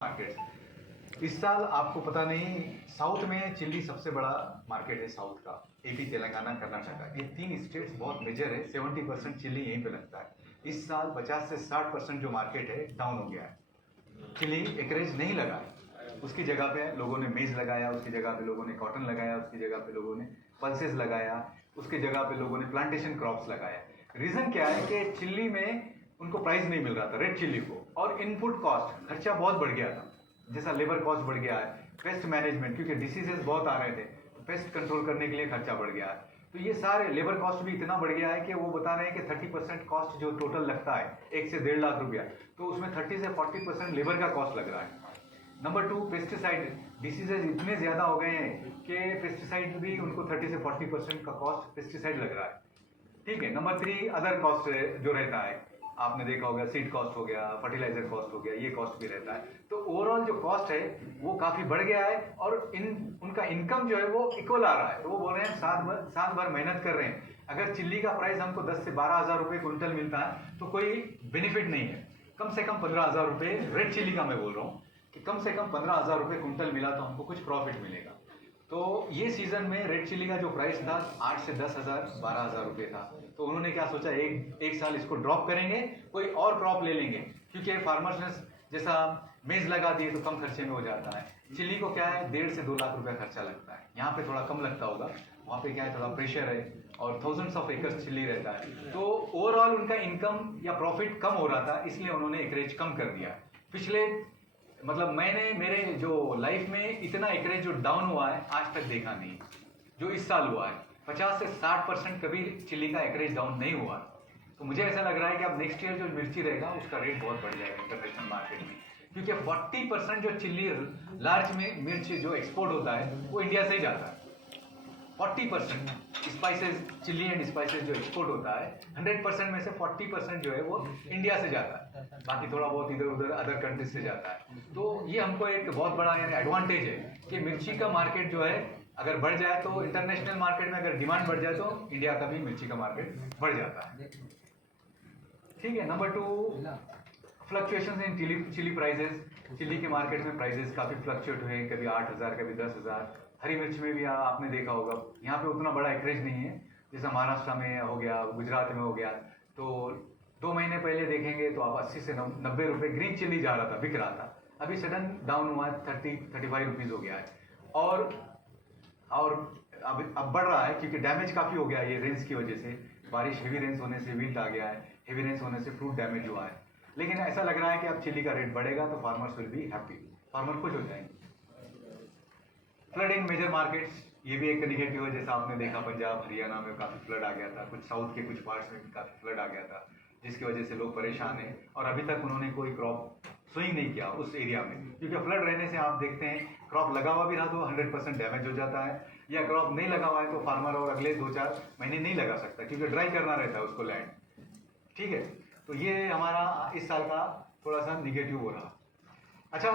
Market इस साल आपको पता नहीं, साउथ में चिल्ली सबसे बड़ा मार्केट है साउथ का। एपी, तेलंगाना, कर्नाटका, ये तीन स्टेट्स बहुत मेजर है। 70% चिल्ली यहीं पे लगता है। इस साल 50 से 60% जो मार्केट है डाउन हो गया है। चिल्ली एकरेज नहीं लगा है, उसकी जगह पे लोगों ने मेज लगाया, उसकी जगह पे लोगों ने कॉटन लगाया, उसकी जगह पे लोगों ने पल्सेस लगाया, उसकी जगह पे लोगों ने प्लांटेशन क्रॉप्स लगाया। रीजन क्या है कि चिल्ली में उनको प्राइस नहीं मिल रहा था, रेड चिल्ली को, और इनपुट कॉस्ट खर्चा बहुत बढ़ गया था। जैसा लेबर कॉस्ट बढ़ गया है, पेस्ट मैनेजमेंट, क्योंकि डिसीजेस बहुत आ रहे थे, तो पेस्ट कंट्रोल करने के लिए खर्चा बढ़ गया है। तो ये सारे लेबर कॉस्ट भी इतना बढ़ गया है कि वो बता रहे हैं कि 30% कॉस्ट जो टोटल लगता है 1 से 1.5 लाख रुपया, तो उसमें 30 से 40% लेबर का कॉस्ट लग रहा है। नंबर 2, पेस्टिसाइड डिसीजेज इतने ज्यादा हो गए हैं कि पेस्टिसाइड भी उनको 30 से 40% का कॉस्ट पेस्टिसाइड लग रहा है। ठीक है। नंबर 3, अदर कॉस्ट जो रहता है, आपने देखा होगा, सीड कॉस्ट हो गया, फर्टिलाइजर कॉस्ट हो गया, ये कॉस्ट भी रहता है। तो ओवरऑल जो कॉस्ट है वो काफी बढ़ गया है, और उनका इनकम जो है वो इक्वल आ रहा है। तो वो बोल रहे हैं साल भर मेहनत कर रहे हैं, अगर चिल्ली का प्राइस हमको 10 से 12 हजार रुपये क्विंटल मिलता है तो कोई बेनिफिट नहीं है। कम से कम 15 हजार रुपये, रेड चिल्ली का मैं बोल रहा हूँ कि कम से कम 15 हजार रुपये क्विंटल मिला तो हमको कुछ प्रॉफिट मिलेगा। तो ये सीजन में रेड चिल्ली का जो प्राइस था 8 से 10 हजार, 12 हजार रुपये था। तो उन्होंने क्या सोचा, एक साल इसको ड्रॉप करेंगे, कोई और क्रॉप ले लेंगे, क्योंकि फार्मर्स ने जैसा मेज लगा दिए तो कम खर्चे में हो जाता है। चिल्ली को क्या है, 1.5 से 2 लाख रुपया खर्चा लगता है, यहाँ पे थोड़ा कम लगता होगा, वहाँ पे क्या है, थोड़ा प्रेशर है, और थाउजेंड्स ऑफ एकर्स चिल्ली रहता है। तो ओवरऑल उनका इनकम या प्रॉफिट कम हो रहा था, इसलिए उन्होंने एकरेज कम कर दिया। पिछले मैंने मेरे जो लाइफ में इतना एकरेज जो डाउन हुआ है आज तक देखा नहीं, जो इस साल हुआ है। 50 से 60% कभी चिल्ली का एकरेज डाउन नहीं हुआ। तो मुझे ऐसा लग रहा है कि अब नेक्स्ट ईयर जो मिर्ची रहेगा उसका रेट बहुत बढ़ जाएगा इंटरनेशनल मार्केट में, क्योंकि 40% जो चिल्ली लार्ज में मिर्च जो एक्सपोर्ट होता है वो इंडिया से ही जाता है। 40% स्पाइसेस, चिल्ली एंड स्पाइसेस जो एक्सपोर्ट होता है, 100% में से 40% जो है वो इंडिया से जाता है, बाकी थोड़ा बहुत इधर उधर अदर कंट्रीज से जाता है। तो ये हमको एक बहुत बड़ा यानी एडवांटेज है कि मिर्ची का मार्केट जो है अगर बढ़ जाए तो इंटरनेशनल मार्केट में अगर डिमांड बढ़ जाए तो इंडिया का भी मिर्ची का मार्केट बढ़ जाता है। ठीक है। Number 2, fluctuation in chilli prices. Chilli के मार्केट में प्राइजेस काफी फ्लक्चुएट हुए, कभी 8,000, कभी 10,000। हरी मिर्च में भी आपने देखा होगा, यहाँ पे उतना बड़ा एकरेज नहीं है जैसा महाराष्ट्र में हो गया, गुजरात में हो गया। तो 2 महीने पहले देखेंगे तो आप 80 से 90 रुपये ग्रीन चिल्ली जा रहा था, बिक रहा था। अभी सडन डाउन हुआ है, 30-35 रुपीज हो गया है, और अब बढ़ रहा है क्योंकि डैमेज काफी हो गया है ये रेंस की वजह से। बारिश, हेवी रेंस होने से विल्ट आ गया है, हेवी रेंस होने से फ्रूट डैमेज हुआ है। लेकिन ऐसा लग रहा है कि अब चिल्ली का रेट बढ़ेगा तो farmers will be happy, farmer खुश हो जाएंगे। फ्लड इन मेजर मार्केट्स, ये भी एक निगेटिव है। जैसा आपने देखा पंजाब, हरियाणा में काफी फ्लड आ गया था, कुछ साउथ के कुछ पार्ट्स में भी काफी फ्लड आ गया था, जिसकी वजह से लोग परेशान हैं, और अभी तक उन्होंने कोई क्रॉप सोइंग नहीं किया उस एरिया में, क्योंकि फ्लड रहने से आप देखते हैं क्रॉप लगा हुआ भी रहा तो 100% डैमेज हो जाता है, या क्रॉप नहीं लगा हुआ है तो फार्मर और अगले 2-4 महीने नहीं लगा सकता, क्योंकि ड्राई करना रहता है उसको लैंड। ठीक है। तो ये हमारा इस साल का थोड़ा सा निगेटिव हो रहा। अच्छा,